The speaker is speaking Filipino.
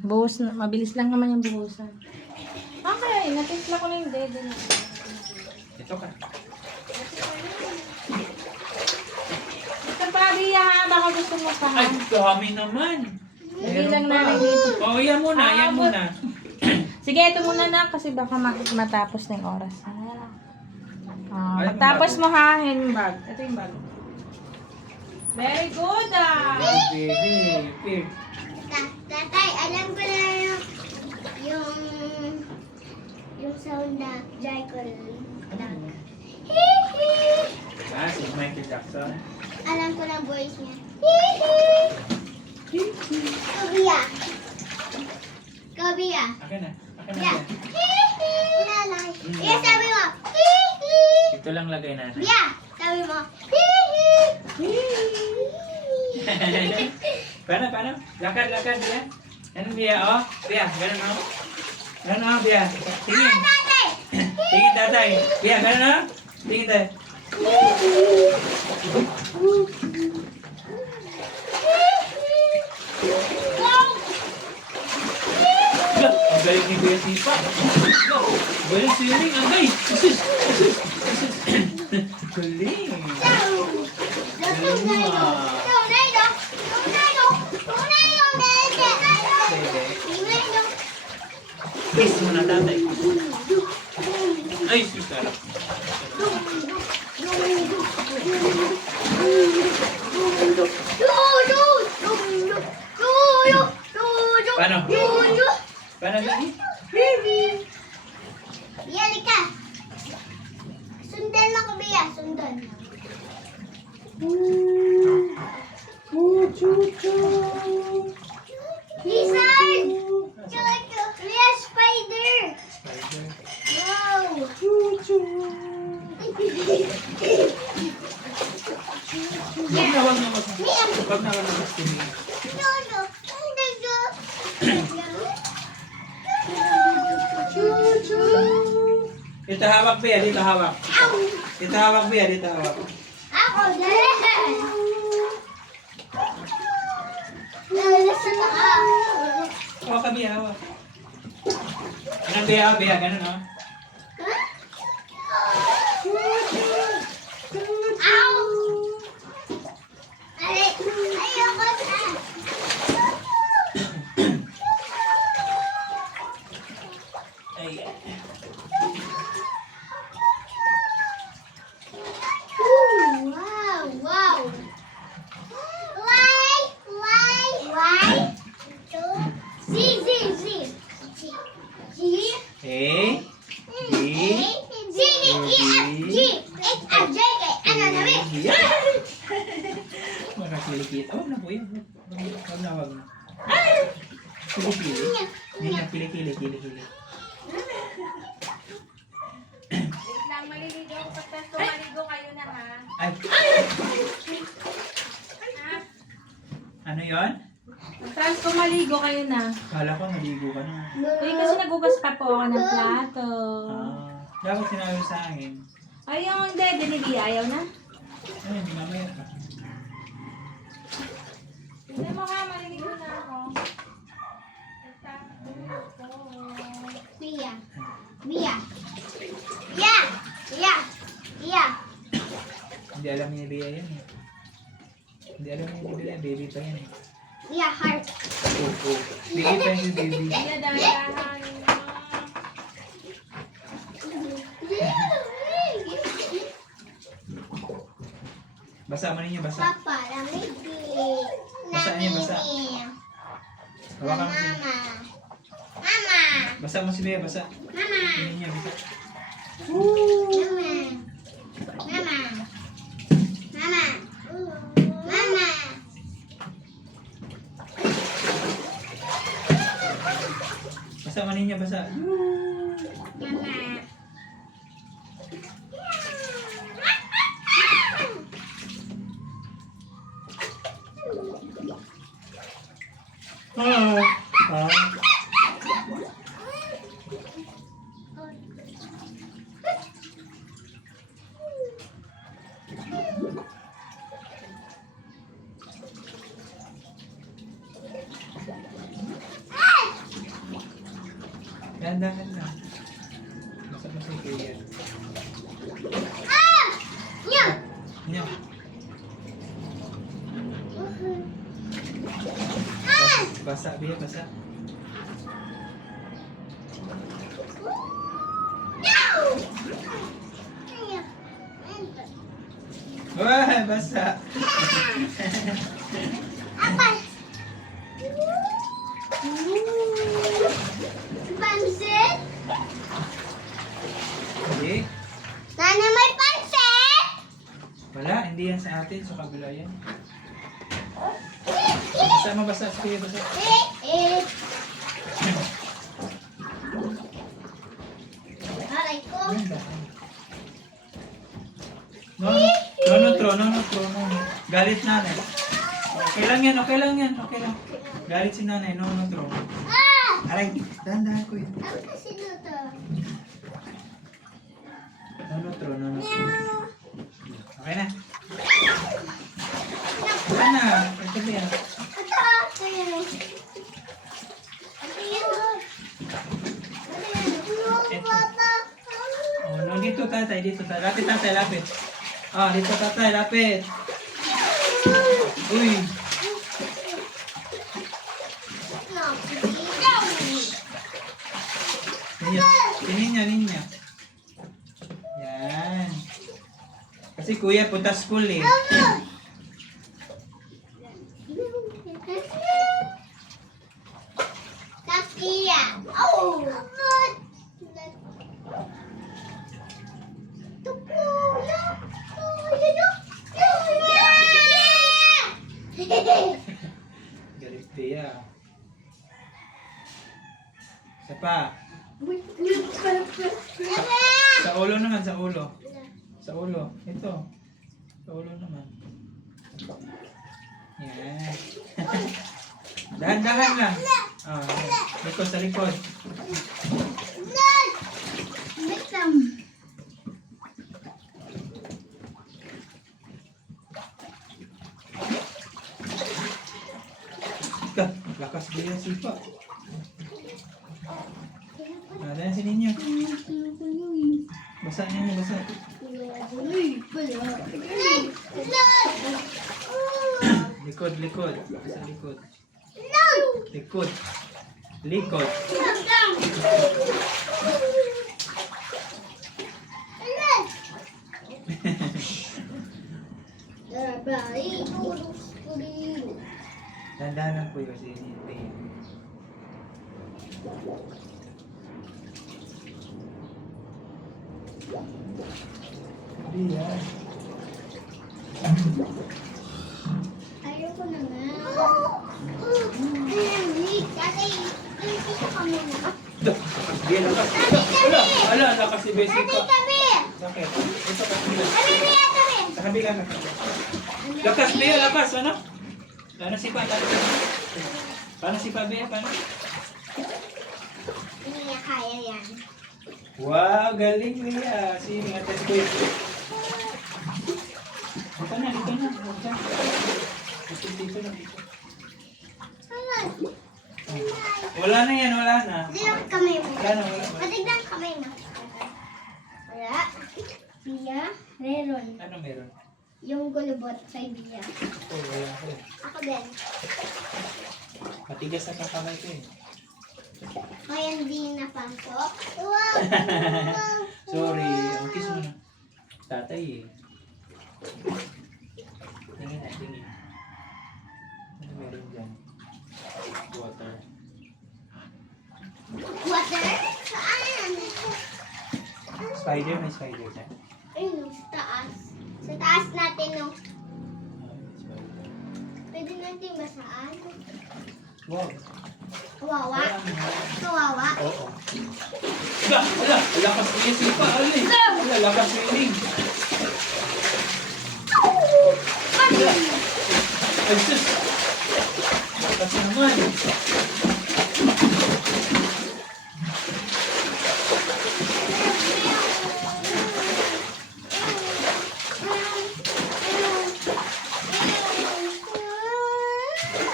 Buhos na. Mabilis lang naman yung buhusan. Okay, natimpla ko na yung dede na. Ito ka. Ito pa, Bia, ha? Baka gusto mo pa. Ay, dami naman. Hindi lang pa. na dito. Oh, yan muna, yan muna. Sige, ito muna na kasi baka matapos na yung oras. Ay, Matapos bago. mo ha, yung bag. Ito yung bag. Very good ah! Baby, baby. Tatay, alam ko na yung sound na dry ko lang. Ah, si Michael Jackson. Alam ko na voice niya. Kobiya. Kobiya. Akin na. Akin na Yeah. yan. Nanay. Yeah, sabi mo. Ito lang lagay na. Yeah, sabi mo. Paano, paano? Lakad, lakad, Bia. Ano, Bia? Oh, Bia, ganun o. Ganun o, Bia. Tingin. Tatay. Tingin, tatay. Bia, ganun o. Tingin tayo. Ang galing ni Bia Sipa. Galing swimming, ang galing. Asus, asus, asus. Galing. Kiss mo na, tatay. Ay, sus, sarap. Paano? Paano, Bia? Yali ka. Sundan ako, Bia. Sundan. Lizard! Bia, spider! Spider. Wow! Wag na, wag na, wag na. Mia! Wag na, wag na. Lolo! Dito hawak, Bia. Dito hawak. Ow! Dito hawak, Bia. Dito hawak. Ako, dali! Lalasan ako. Hawak ka, Bia. Hawak. Ganun, Bia. Bia, ganun, oh. Ow! Ayoko na. Ay. Wow! Wow! Why? Why? Why? Z, Z, Z. Z. A. B. Z, D, E, F, G, H, I, J, K. Ano namin? Yan! Makakilikit. Wag na po yan. Wag na, wag na. Kilikili. Hindi na kilikili, kilikili. Wait lang, maliligo. Pagkas maligo kayo na ha. Ay. Ano yon? Pagkas maligo kayo na. Kala ko naligo ka na. Eh, kasi nagugas pa po ako ng plato. Dapat sinabi sa akin. Ay, yung dede ni Bia, ayaw na? Ay, hindi mamaya pa. Hindi mo nga, maliligo na ako. Mia. Mia. Yeah. Yeah. Yeah. Hindi alam ni Bea yan eh. Hindi alam ni Bea, baby pa yan eh. Yeah, heart. Oo. Baby pa yan si baby. Bia, dahan-dahan. Basa mo ninyo, basa. Papa, lamig. Basa niya, basa. Hawakan mo si Mama. Mama. Basa mo si Bea, basa. Mama. Tingin niya, basa. Mama. Mama. Mama. Mama. Basa mo ninyo, basa. Mama. Dahan-dahan lang. Basa mo si Kuya. Ah! Nya! Inyo. Ah! Basa, Bea, basa. No! Wah, basa. Apa? Pansit? Hindi. Nana, may pansit? Wala, hindi yan sa atin. Sa kabila yan. Basa mo, basa. Sige, basa. Aray ko. No, no, trono. Galit nanay. Okay lang yan, okay lang yan. Okay lang. Galit si nanay, no, trono. Ah! Aray, dahan-dahan ko yun. Ano kasi dito? No, trono. Meow. Okay na. Wala na. Ito ba yan? Ito. Ayan. Ayan. Papa. Oh, no, dito tatay, dito tatay. Lapit tatay, lapit. Ah, dito tatay, lapit. Uy. Ninya. Yan. Kasi kuya punta school eh. Takia. Oh. Galit Bea. Isa pa. Sa ulo naman, sa ulo. Sa ulo. Ito. Sa ulo naman. Yan. Dahan-dahan lang. Ah, likod sa likod. Lakas dia sipa. Ada yang sini nya. Basa ninyo, basa. Likod. Basa likod. Likod. Dandanan po yung sini. Iya. Ayoko na nga. Kasi, dito kami na. Dia lakas. Ala, lakas si Bessie Ate, pa. tabi! Sakit. Ito kabila. Tabi, Bea, tabi! Sa kabila na. Lakas Bea, lakas ano? Paano si Pa? Paano si Pa Bea? Paano? Hindi niya kaya yan. Wow, galing Bea. Sini atas ko ito. Dito na. Dito na. Wala na yan, wala na. Diyan kamay mo. Wala na. Patignan kamay mo. Wala. Bia, meron. Ano meron? Yung gulubot kay Bia. Oh, wala ko. Ako din. Matigas na kakamay ko eh. Kaya hindi napasok. Wow! Sorry, ang kiss mo na. Tatay eh. Tingin. Ano meron dyan? Water. Water? Saan? Spider, may spider dyan. Ayun, sa taas. Sa taas natin, no? Spider. Pwede natin basaan. Wow. Kawawa. Kawawa. Oo. Wala, lakas niya sipa. Wala, lakas swimming. Ay, sus. Lakas naman.